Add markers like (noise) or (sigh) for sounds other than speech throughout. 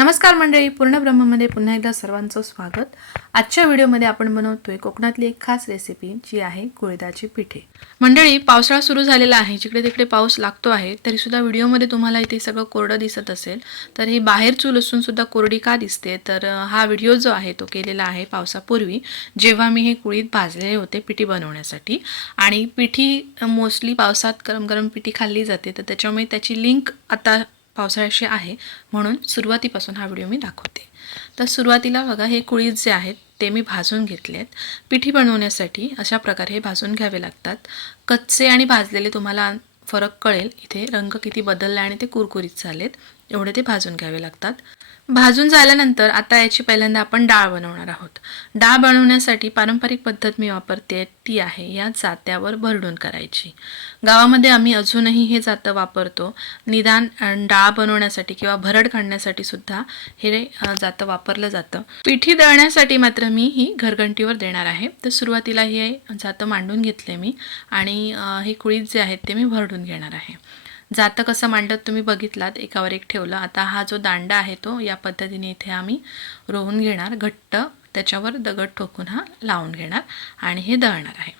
नमस्कार मंडळी पूर्ण ब्रह्ममध्ये पुन्हा एकदा सर्वांचं स्वागत. आजच्या व्हिडिओमध्ये आपण बनवतोय कोकणातली एक खास रेसिपी जी आहे कुळदाची पिठे. मंडळी पावसाळा सुरू झालेला आहे. जिकडे तिकडे पाऊस लागतो आहे तरीसुद्धा व्हिडिओमध्ये तुम्हाला इथे सगळं कोरडं दिसत असेल तर ही बाहेर चूल असून सुद्धा कोरडी का दिसते? तर हा व्हिडिओ जो आहे तो केलेला आहे पावसापूर्वी जेव्हा मी हे कुळीत भाजलेले होते पिठी बनवण्यासाठी. आणि पिठी मोस्टली पावसात गरम गरम पिठी खाल्ली जाते तर त्याच्यामुळे त्याची लिंक आता पावसाळ्याशी आहे म्हणून सुरुवातीपासून हा व्हिडिओ मी दाखवते. तर सुरुवातीला बघा हे कुळीत जे आहेत ते मी भाजून घेतले आहेत. पिठी बनवण्यासाठी अशा प्रकारे हे भाजून घ्यावे लागतात. कच्चे आणि भाजलेले तुम्हाला फरक कळेल. इथे रंग किती बदलला आणि ते कुरकुरीत झालेत. एवढे ते भाजून घ्यावे लागतात. भाजून झाल्यानंतर आता याची पहिल्यांदा आपण डाळ बनवणार आहोत. डाळ बनवण्यासाठी पारंपरिक पद्धत मी वापरते ती आहे या जात्यावर भरडून करायची. गावामध्ये आम्ही अजूनही हे जातं वापरतो. निदान डाळ बनवण्यासाठी किंवा भरड काढण्यासाठी सुद्धा हे जातं वापरलं जातं. पिठी दळण्यासाठी मात्र मी ही घरघंटीवर देणार आहे. तर सुरुवातीला हे जातं मांडून घेतले मी आणि हे कुळीत जे आहेत ते मी भरडून घेणार आहे. जातं कसं मांडत तुम्ही बघितलात एकावर एक ठेवलं. आता हा जो दांडा आहे तो या पद्धतीने इथे आम्ही रोवून घेणार. घट्ट त्याच्यावर दगड ठोकून हा लावून घेणार आणि हे दळणार आहे.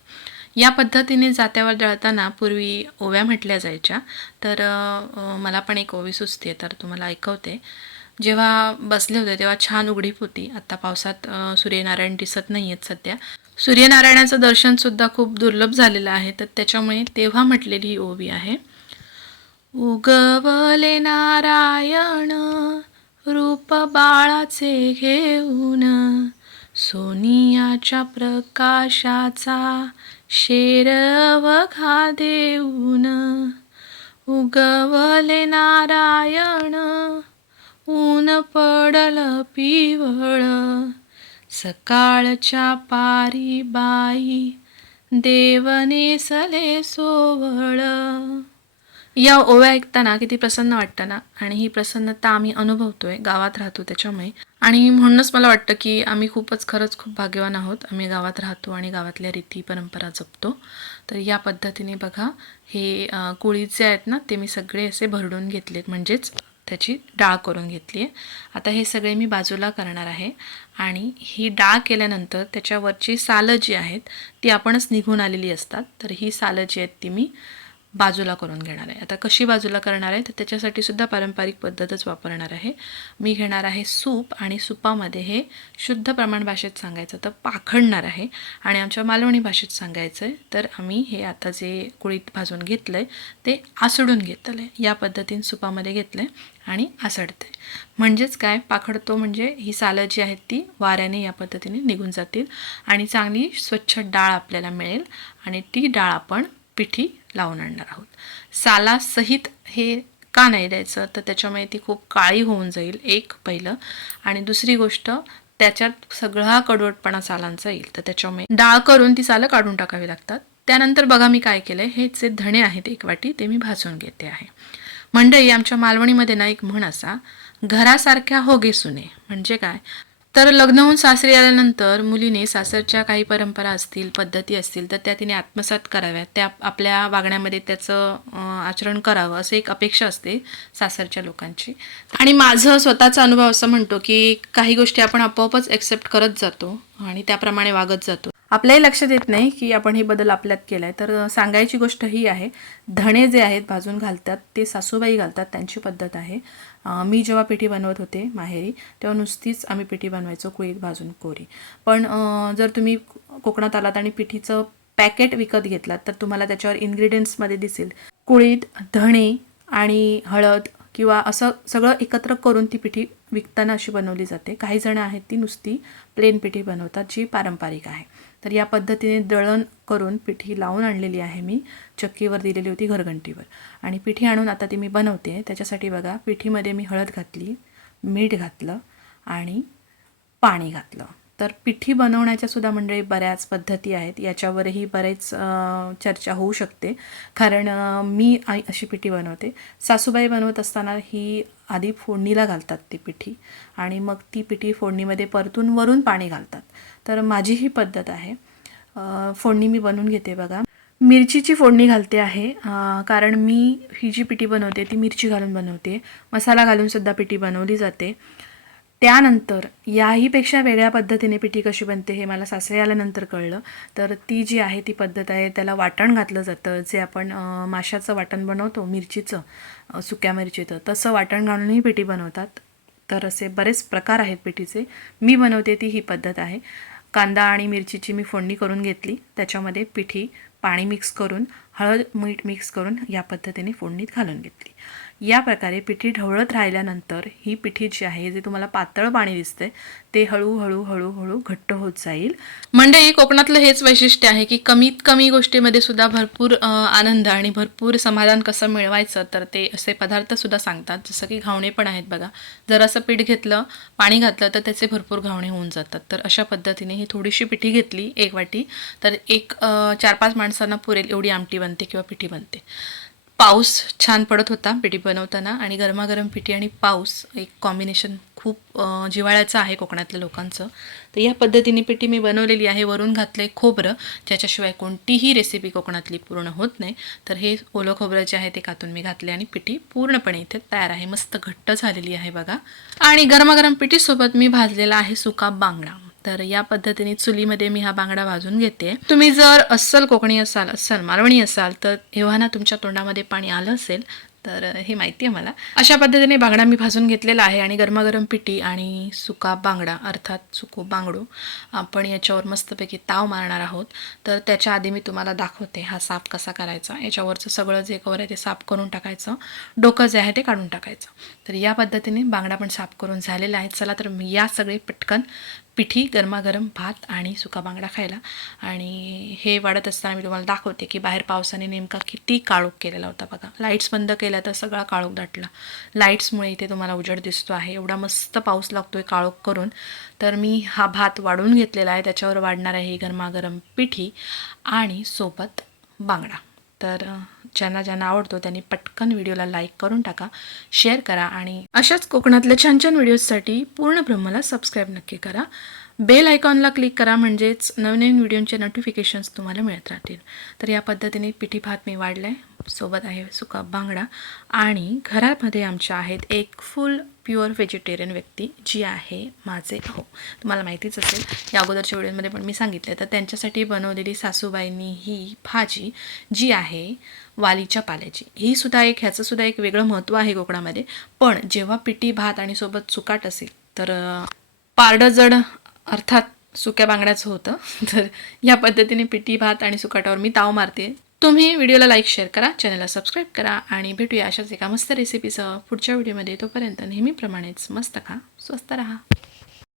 या पद्धतीने जात्यावर दळताना पूर्वी ओव्या म्हटल्या जायच्या. तर मला पण एक ओवी सुचते तर तुम्हाला ऐकवते. जेव्हा बसले होते तेव्हा छान उघडीप होती. आत्ता पावसात सूर्यनारायण दिसत नाही आहेत सध्या. सूर्यनारायणाचं दर्शनसुद्धा खूप दुर्लभ झालेलं आहे. तर त्याच्यामुळे तेव्हा म्हटलेली ही ओवी आहे. उगवले नारायण रूप बाळाचे घेऊन. सोनियाच्या प्रकाशाचा शेरवघा देऊन. उगवले नारायण ऊन पडल पिवळ. सकाळच्या पारी बाई देवनेसले सोवळ. या ओव्या ऐकताना किती प्रसन्न वाटतं ना? आणि ही प्रसन्नता आम्ही अनुभवतोय गावात राहतो त्याच्यामुळे. आणि म्हणूनच मला वाटतं की आम्ही खूपच खरंच खूप भाग्यवान आहोत. आम्ही गावात राहतो आणि गावातल्या रीती परंपरा जपतो. तर या पद्धतीने बघा हे कुळीचे जे आहेत ना ते मी सगळे असे भरडून घेतलेत. म्हणजेच त्याची डाळ करून घेतली आहे आता हे सगळे मी बाजूला करणार आहे. आणि ही डाळ केल्यानंतर त्याच्यावरची सालं जी आहेत ती आपणच निघून आलेली असतात. तर ही सालं जी आहेत ती मी बाजूला करून घेणार आहे. आता कशी बाजूला करणार आहे? तर त्याच्यासाठी सुद्धा पारंपरिक पद्धतच वापरणार आहे. मी घेणार आहे सूप आणि सुपामध्ये हे शुद्ध प्रमाण भाषेत सांगायचं तर पाखडणार आहे. आणि आमच्या मालवणी भाषेत सांगायचं आहे तर आम्ही हे आता जे कुळीत भाजून घेतलं आहे ते आसडून घेतलं आहे या पद्धतीने सुपामध्ये घेतलं आहे आणि आसडते म्हणजेच काय? पाखडतो म्हणजे ही सालं जी आहेत ती वाऱ्याने या पद्धतीने निघून जातील आणि चांगली स्वच्छ डाळ आपल्याला मिळेल आणि ती डाळ आपण पिठी लावून आणणार आहोत सालासहित हे का नाही द्यायचं? तर त्याच्यामुळे ती खूप काळी होऊन जाईल एक पहिलं. आणि दुसरी गोष्ट त्याच्यात सगळा कडवटपणा सालांचा येईल. तर त्याच्यामुळे डाळ करून ती सालं काढून टाकावी लागतात. त्यानंतर बघा मी काय केलंय. हे जे धणे आहेत एक वाटी ते मी भाजून घेते आहे. मंडळी आमच्या मालवणीमध्ये ना एक म्हण असा घरासारख्या होगे सुने. म्हणजे काय? तर लग्न होऊन सासरी आल्यानंतर मुलीने सासरच्या काही परंपरा असतील पद्धती असतील तर त्या तिने आत्मसात कराव्यात. त्या आपल्या वागण्यामध्ये त्याचं आचरण करावं असं एक अपेक्षा असते सासरच्या लोकांची. आणि माझं स्वतःचा अनुभव असं म्हणतो की काही गोष्टी आपण आपोआपच एक्सेप्ट करत जातो आणि त्याप्रमाणे वागत जातो. आपल्याही लक्षात येत नाही की आपण हे बदल आपल्यात केलाय. तर सांगायची गोष्ट ही आहे धणे जे आहेत भाजून घालतात ते सासूबाई घालतात त्यांची पद्धत आहे. मी जेव्हा पिठी बनवत होते माहेरी तेव्हा नुसतीच आम्ही पिठी बनवायचो कुळीत भाजून कोरी. पण जर तुम्ही कोकणात आलात आणि पिठीचं पॅकेट विकत घेतलात तर तुम्हाला त्याच्यावर इन्ग्रेडियंट्समध्ये दिसेल. कुळीत धणे आणि हळद किंवा असं सगळं एकत्र करून ती पिठी विकताना अशी बनवली जाते. काही जणं आहेत ती नुसती प्लेन पिठी बनवतात जी पारंपरिक आहे. तर या पद्धतीने दळण करून पिठी लावून आणलेली आहे मी. चक्कीवर दिलेली होती घरघंटीवर. आणि पिठी आणून आता ती मी बनवते. त्याच्यासाठी बघा पिठीमध्ये मी हळद घातली मीठ घातलं आणि पाणी घातलं. तर पिठी बनवण्याच्या सुद्धा मंडळी बऱ्याच पद्धती आहेत. याच्यावरही बरेच चर्चा होऊ शकते. कारण मी आई अशी पिठी बनवते. सासूबाई बनवत असताना ही आधी फोडणीला घालतात ती पिठी आणि मग ती पिठी फोडणीमध्ये परतून वरून पाणी घालतात. तर माझी ही पद्धत आहे. फोडणी मी बनवून घेते बघा. मिरचीची फोडणी घालते आहे. कारण मी ही जी पिठी बनवते ती मिरची घालून बनवते. मसाला घालून सुद्धा पिठी बनवली जाते. त्यानंतर याहीपेक्षा वेगळ्या पद्धतीने पिठी कशी बनते हे मला सासरे आल्यानंतर कळलं. तर ती जी आहे ती पद्धत आहे त्याला वाटण घातलं जातं. जे आपण माशाचं वाटण बनवतो मिरचीचं सुक्या मिरचीचं तसं वाटण घालूनही पिठी बनवतात. तर असे बरेच प्रकार आहेत पिठीचे. मी बनवते ती ही पद्धत आहे. कांदा आणि मिरचीची मी फोडणी करून घेतली. त्याच्यामध्ये पिठी पाणी मिक्स करून हळद मीठ मिक्स करून या पद्धतीने फोडणीत घालून घेतली. या प्रकारे पिठी ढवळत राहिल्यानंतर ही पिठी जी आहे जे तुम्हाला पातळ पाणी दिसते ते हळूहळू हळूहळू घट्ट होत जाईल. मंडळी कोकणातलं हेच वैशिष्ट्य आहे की कमीत कमी गोष्टीमध्ये सुद्धा भरपूर आनंद आणि भरपूर समाधान कसं मिळवायचं तर ते असे पदार्थ सुद्धा सांगतात. जसं की घावणे पण आहेत बघा. जर असं पीठ घेतलं पाणी घातलं तर त्याचे भरपूर घावणे होऊन जातात. तर अशा पद्धतीने ही थोडीशी पिठी घेतली एक वाटी तर एक चार पाच माणसांना पुरेल एवढी आमटी बनते किंवा पिठी बनते. पाऊस छान पडत होता पिठी बनवताना आणि गरमागरम पिठी आणि पाऊस एक कॉम्बिनेशन खूप जिवाळ्याचं जिव्हाळ्याचं आहे कोकणातल्या लोकांचं. तर या पद्धतीने पिठी मी बनवलेली आहे वरून घातलं आहे खोबरं ज्याच्याशिवाय कोणतीही रेसिपी कोकणातली पूर्ण होत नाही. तर हे ओलं खोबरं जे आहे ते कातून मी घातले आणि पिठी पूर्णपणे इथे तयार आहे. मस्त घट्ट झालेली आहे बघा. आणि गरमागरम पिठीसोबत मी भाजलेला आहे सुका बांगडा. तर या पद्धतीने चुलीमध्ये मी हा बांगडा भाजून घेते. तुम्ही जर अस्सल कोकणी असाल अस्सल मालवणी असाल तर एव्हाना तुमच्या तोंडामध्ये पाणी आलं असेल तर हे माहिती आहे मला. अशा पद्धतीने बांगडा मी भाजून घेतलेला आहे आणि गरमागरम पिठी आणि सुका बांगडा अर्थात सुको बांगडू आपण याच्यावर मस्तपैकी ताव मारणार आहोत. तर त्याच्या आधी मी तुम्हाला दाखवते हा साफ कसा करायचा. याच्यावरचं सगळं जे कवर आहे ते साफ करून टाकायचं. डोकं जे आहे ते काढून टाकायचं. तर या पद्धतीने बांगडा पण साफ करून झालेला आहे. चला तर मी या सगळे पटकन पिठी गरमागरम भात आणि सुका बांगडा खायला. आणि हे वाढत असताना मी तुम्हाला दाखवते की बाहेर पावसाने नेमका किती काळोख केलेला होता बघा. लाईट्स बंद केल्या तर सगळा काळोख दाटला. लाईट्समुळे इथे तुम्हाला उजेड दिसतो आहे. एवढा मस्त पाऊस लागतो आहे काळोख करून. तर मी हा भात वाढून घेतलेला आहे. त्याच्यावर वाढणार आहे गरमागरम पिठी आणि सोबत बांगडा. तर ज्यांना ज्यांना आवडतो त्यांनी पटकन व्हिडिओला लाईक करून टाका शेअर करा आणि अशाच कोकणातल्या छान छान व्हिडिओजसाठी पूर्ण ब्रह्मला सबस्क्राईब नक्की करा. बेल आयकॉनला क्लिक करा म्हणजेच नवनवीन व्हिडिओचे नोटिफिकेशन्स तुम्हाला मिळत राहतील. तर या पद्धतीने पिठी भात मी वाढला आहे सोबत आहे सुका बांगडा. आणि घरामध्ये आमच्या आहेत एक फुल प्युअर व्हेजिटेरियन व्यक्ती जी आहे माझे हो तुम्हाला माहितीच असेल या अगोदरच्या व्हिडिओमध्ये पण मी सांगितलं तर त्यांच्यासाठी बनवलेली सासूबाईंनी ही भाजी जी आहे वालीच्या पाल्याची. ही सुद्धा एक ह्याचं सुद्धा एक वेगळं महत्त्व आहे कोकणामध्ये. पण जेव्हा पिटी भात आणि सोबत सुकाट असेल तर पारडं जड अर्थात सुक्या बांगड्याचं होतं. (laughs) तर या पद्धतीने पिटी भात आणि सुकाटावर मी ताव मारते. तुम्ही व्हिडिओला लाईक शेअर करा चॅनलला सबस्क्राईब करा आणि भेटूया अशाच एका मस्त रेसिपीसह पुढच्या व्हिडिओमध्ये तोपर्यंत नेहमीप्रमाणेच मस्त खा स्वस्त रहा.